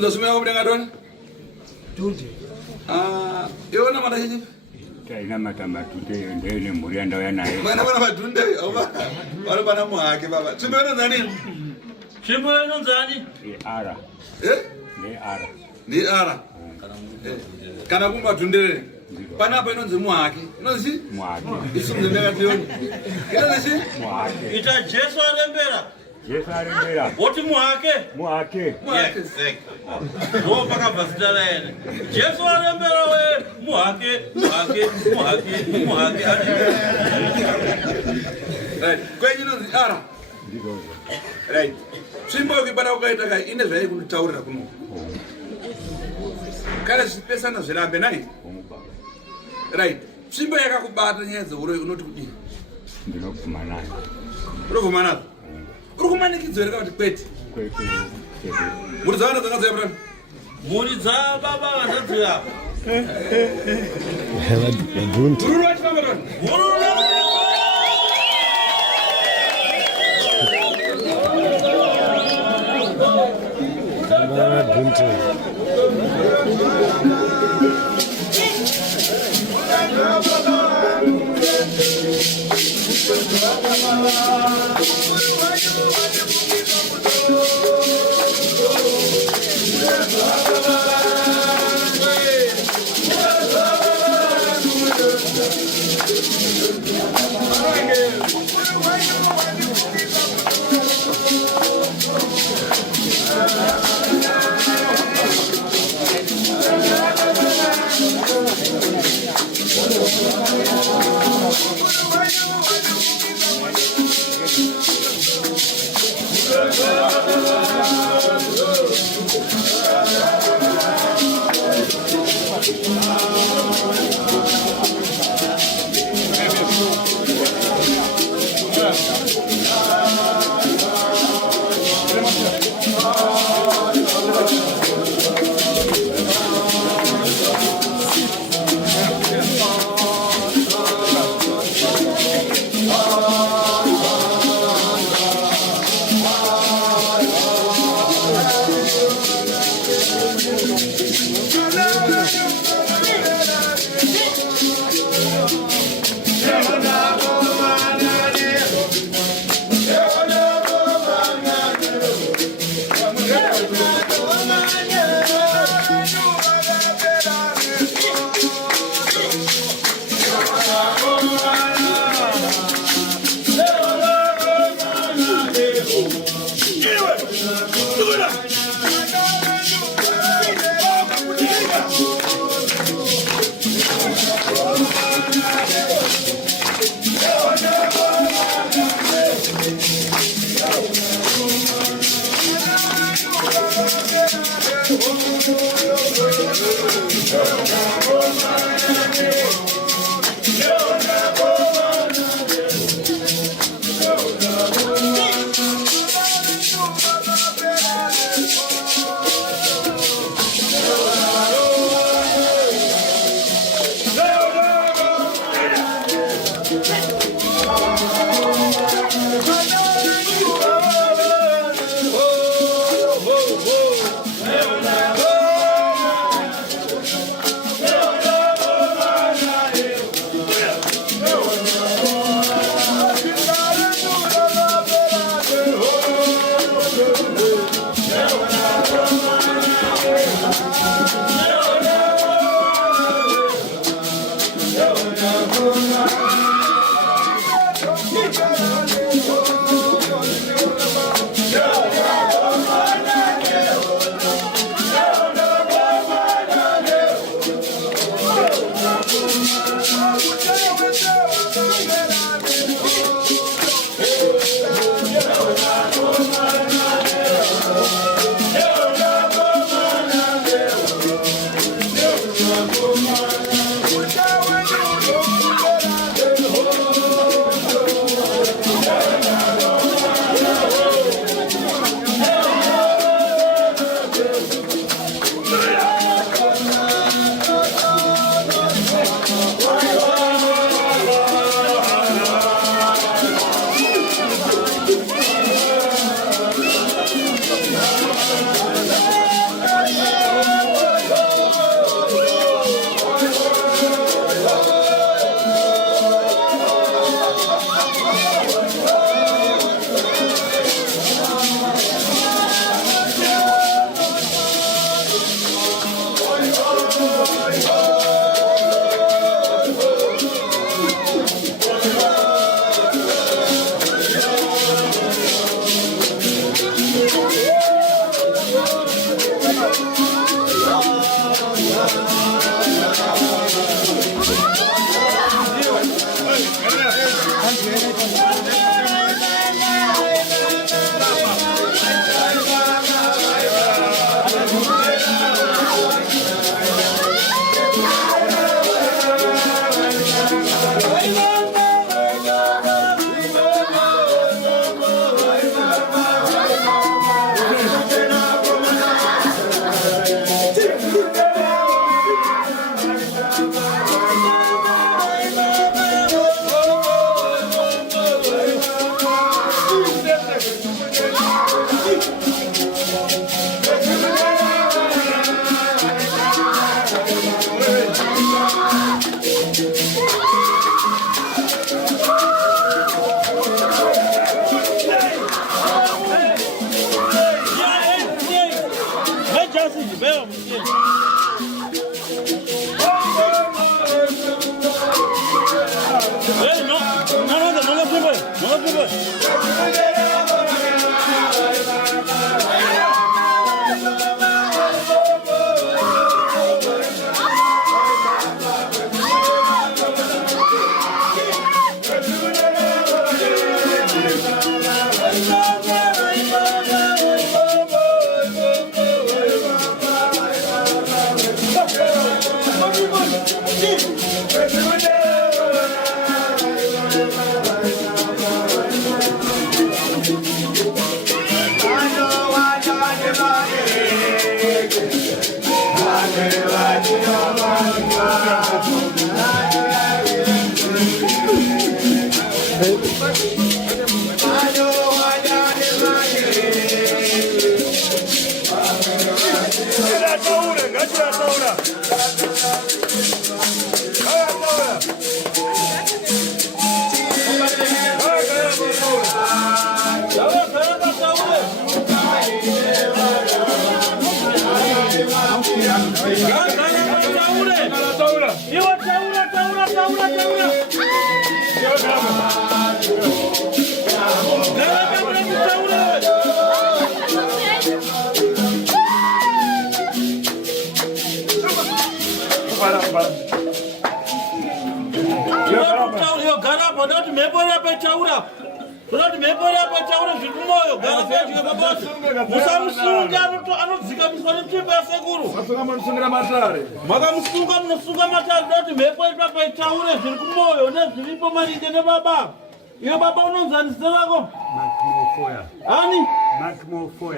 Tunza sume yako mdenga doni? Tunde. Yona mara hizi? Ina matamba tunde ndio ni murianda yana hiyo. Bana matunde oba. Wala bana mwake baba. Sume yona nani? Sume yona nani? Ni ara. Ni ara. Ni ara. Kana kumba tundere. Pana hapa inonzi mwake. Inonzi? Mwake. Isunze ndega tioni. Inonzi? Mwake. Ita Jesu arembera. Jesu arembera. Oti mwake? Mwake. Mwake. No paka basitala ene. Jesu arembera we. Mwake. Right. Kwenye inonzi ara. Right. Simbo ukipata ukaita kai ine zvaye kunitaurira kuno. Kana zvipesana zvirambe nai. Right. Simbo yakakubata nyenze unoti kudini. Ndinokuvuma nayo. Unovuma nazo? Urikumanikidza here kuti kwete? Kwete. Muri dzavana dzangadziya mutani? Muri dza baba vandadziya. Ururu wachifamba tani?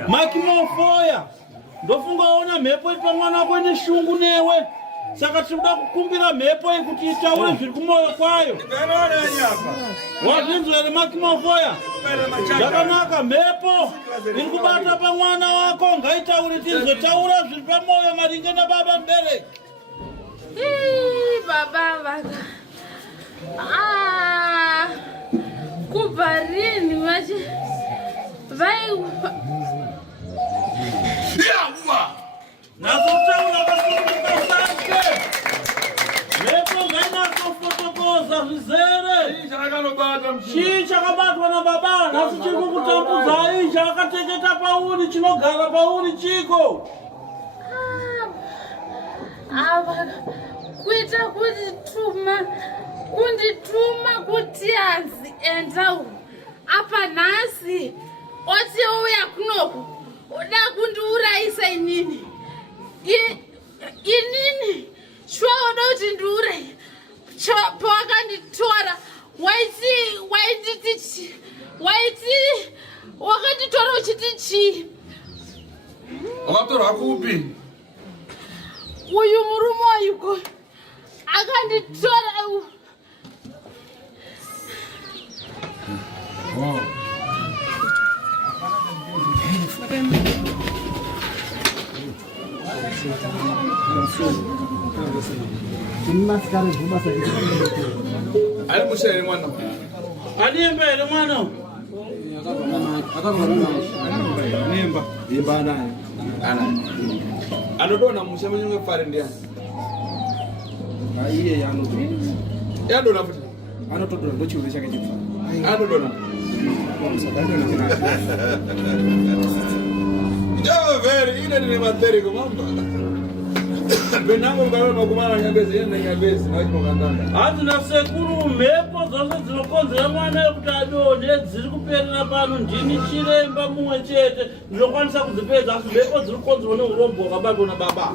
Makimofoya. Ndofunga ona mhepo ita mwana wako ine shungu newe. Saka tinoda kukumbira mhepo kuti itaure zviri kumwoyo kwayo. Wazvinzwa here Makimofoya? Zvakanaka, mhepo iri kubata pamwana wako ngaitaure tizotaura zviri pamwoyo maringe nababa mubereki. Baba kubva rini nazotaura kasunguka sake mhepo ngainatsofotokoza zvizere chii chakabatwa nababa nhasi chiri kukutambudzai chakateketa pauri chinogara pauri chiko kuita kundituma kuti anzi enda apa nhasi otiouya kunoku oda kundiurayisa inini shuwa oda kuti ndiuraye pawakanditora waiti wakanditora uchiti chii? Wakatorwa kupi? Uyu murume wayuko akanditora Ali mushere mwana. Aliemba hele mwana. Nemba. Imba naye. Ana. Anodona mushere mwenye fare ndiani. Iye yanodona. Yanodona futi. Anotodona ndochiuve chake chipfa. Anodona. Jawa veri ine ndine materi kumamba. Benango ngalo makumana nyabezi yenda nyabezi na chimokandanda. Hazina sekuru mhepo dzose dzinokonzera mwana kuti adonhe dziri kuperera pano ndini chiremba mumwe chete ndinokwanisa kudzipedza asi mhepo dziri kukonzerwa neurombo hwakabatwa nababa.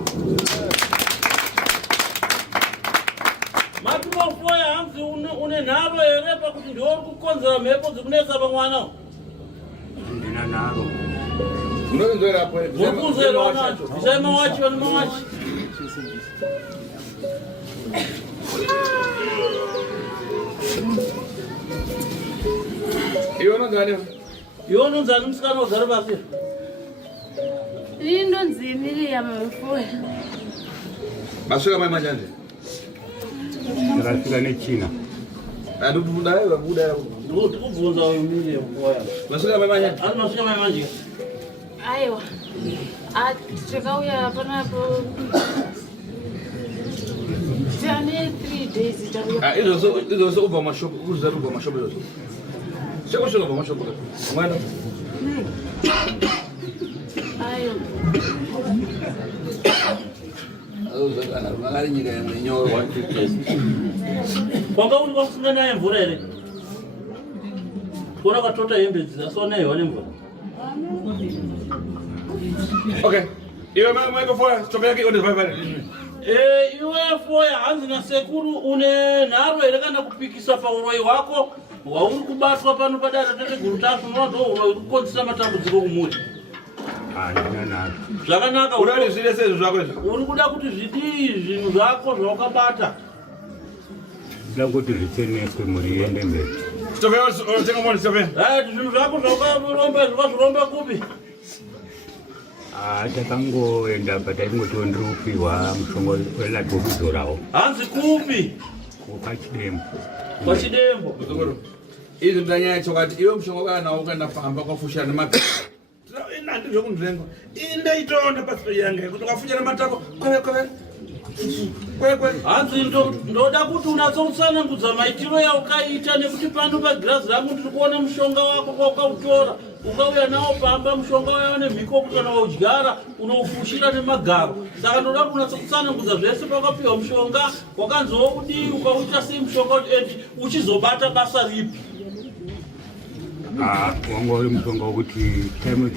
Makimofoya hanzi une nharo here pakuti ndiwo uri kukonzera mhepo dziri kunetsa pamwana? Ndina nharo. Unozera hapo. Mukuzera nacho. Bisai mawachi wani mawachi. Iwo nonzani musikana wagara pasi? Inonzi Miriam Mafoya. Masweka mai majanje. Ndakafika nechina. Andikufunda wewe wabuda yako. Ndikubvunza uyu Miriam Mafoya. Masweka mai majanje. Ari masweka mai majanje. Aiwa. Tikauya panapo. Tiane 3 days tauya. Izo so ubva mashopo, uzari ubva mashopo izo. Shoko kwa mashoko. Mwana. Ayo. Ana magari nyika ya mnyoro. Kwanga uri kwafunga naye mvura ere. Kora katota hembe dzasona iwa nemvura. Okay. Iwe mama foya stoka yake ode vai. Iwe foya hanzi na sekuru une nharo ere kana kupikisa pauroi wako wauri kubatwa pano padara tete gurutafu nodo uroi kukonzisa matambudziko kumuri. Zvakanaka urari zvire sezvo zvako izvo. Uri kuda kuti zvidi zvinhu zvako zvawakabata. Ndida kuti zvitseneswe muri yende mberi. Stoka unotenga moni stoka. Zvinhu zvako zvawakazviromba zvakazviromba kupi? Takangoenda pataingoti ndiri kupiwa mushonga welati wekuzorawo. Hanzi kupi? Pachidembo. Pachidembo. Izvi ndanyaya chokati iwe mushonga kana ukandafamba kwafushana nemagara. Nandi zvokunzvenga. Indaitonda pasi yangu kuti ukafushana matako kwekwe. Hanzi ndoda kuti unatsotsanangudza maitiro yaukaita nekuti pano pagirazi rangu ndiri kuona mushonga wako kwakautora. Ukauya nawo pamba mushonga wayo nemhiko kuti kana waudyara unofushira nemagaro. Saka ndoda kuti unatsotsanangudza zvese pakapiwa mushonga wakanziwo kudii ukauita sei mushonga uchizobata basa ripi. Wanga uri mushonga wekuti taimu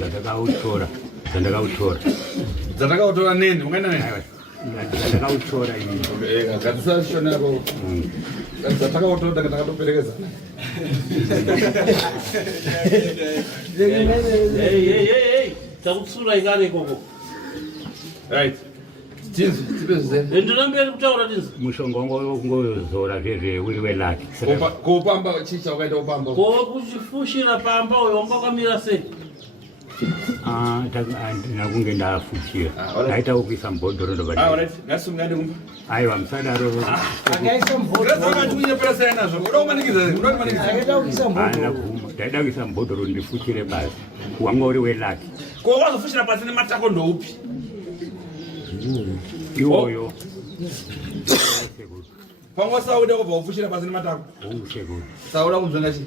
dzandakautora nini ungaenda nini? Ndakautora ini gadzisa shona yako dzatakaotora takatoperekeza. Hey takutsura ikare ikoko. Right. Tinzi tipeze. Ndinamberi kutaura tinzi. Mushonga wanga wokungozora zvezve uri welaki. Kupamba chicha ukaita kupamba. Kuchifushira pamba uyo wanga wakamira sei? Nakunge ndafushira. Ndaita kuisa mubhodhoro ndobva. Alright. Ngasungane kumba. Aiwa musadaro. Akaisa mubhodhoro. Ndakati pesa yana zvo. Unomanikiza. Akaita kuisa mubhodhoro. Ndaida kuisa mubhodhoro ndifushire basi. Wanga uri welaki. Ko wazofushira pasi nematako ndoupi? Iwoyo. Pangwa sauda kubva ufushira pasi nematako. Sekuru. Sauda kunzvenga chi?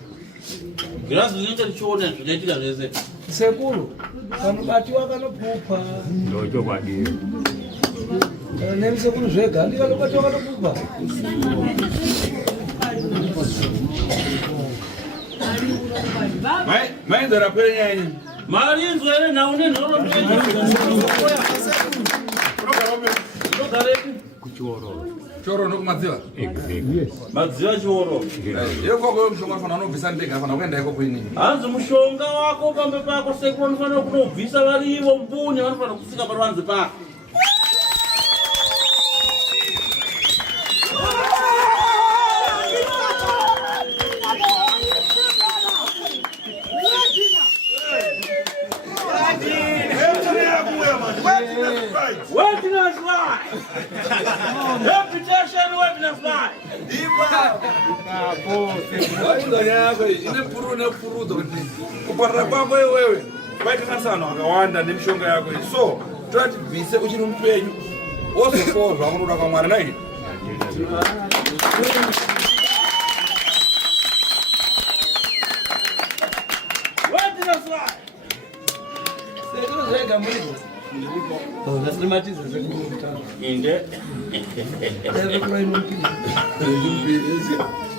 Girazi rinenge richiona zvinoitika zvese. Sekuru. Kanobatiwa kanopfupa. Ndochokwadi. Nemsekuru zvega ndikanobatiwa kanopfupa. Mai nzara pere nyanya. Marinzo ere naune nhoro ndoita. Kuchiororo. Choro nokumadziva. Exactly. Madziva chioro. Yekoko mushonga fana unobvisa ndega fana kuenda iko kwini. Hanzi mushonga wako pambe pako sekuru unofanira kunobvisa varivo mbuni vanofanira kusika paruvanze pako. Wetness lie. Reputation wetness lie. Ndanya yako ine puru kuparira kwako wewe kwaitikansana wakawanda nemishonga yako so toti bvise uchiri mupenyu wozofowa zvakunoda kwamwari nai. Wetness lie. Sekuru zvega muripo. Nasimatiza sekuru mutano. Inde.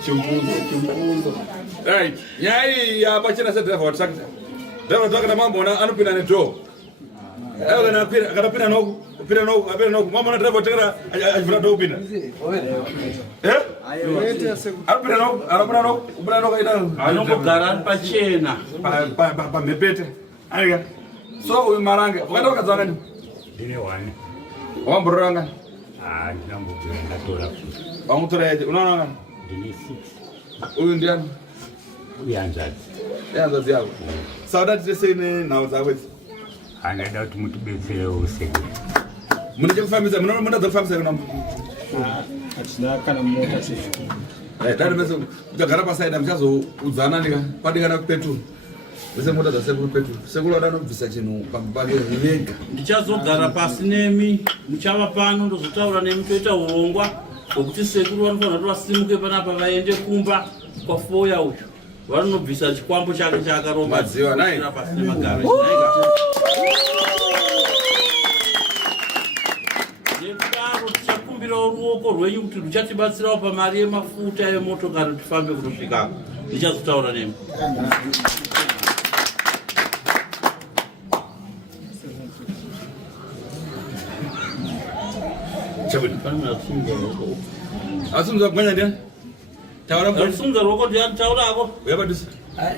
Chumbuzo. Right. Nyai ya pachina sa driver watsakta. Driver twakata mambo anopinda neto. Ewe akatapinda noku, apinda noku. Mambo na driver tekera ajivura do upinda. Apinda noku ida. Anongogara pachena. Pa mepete. Anga. So uyu marange, ukaenda wakadzana ni? Ndine wani. Wamburira ngani? Ndinambobvira ndatora futi. Wamutora yaje, unaona ngani? Ndine 6. Uyu ndiani? Uyanzadzi. Yanzadzi yako. Sauda tise ine nhau dzako idzi. Ndada kuti mutibetserewo sekuru. Mune chekufambisa, munodza kufambisa kuna Hatina kana mota sefu. dai bese kugara pasaida muchazoudzana nika padikana kupetrol. Bese mota dzasekuru petrol. Sekuru wada nobvisa chinhu pambake vega. Ndichazogara pasi nemi, muchava pano ndozotaura nemi toita urongwa hwekuti sekuru vanofanira kuti vasimuke panapa vaende kumba kwafoya uyu. vanobvisa chikwambo chake chaakaromba Madziva, nai. pasi nemagaraji. Nekudaro tichakumbirawo ruoko rwenyu kuti ruchatibatsirawo pamari yemafuta emotokari tifambe kutosvikako. Ndichazotaura nemi. Asimza kuganya ndiani? Taura mbona? Asunza ruoko ndiani taurako? Uyapadisa. Ai,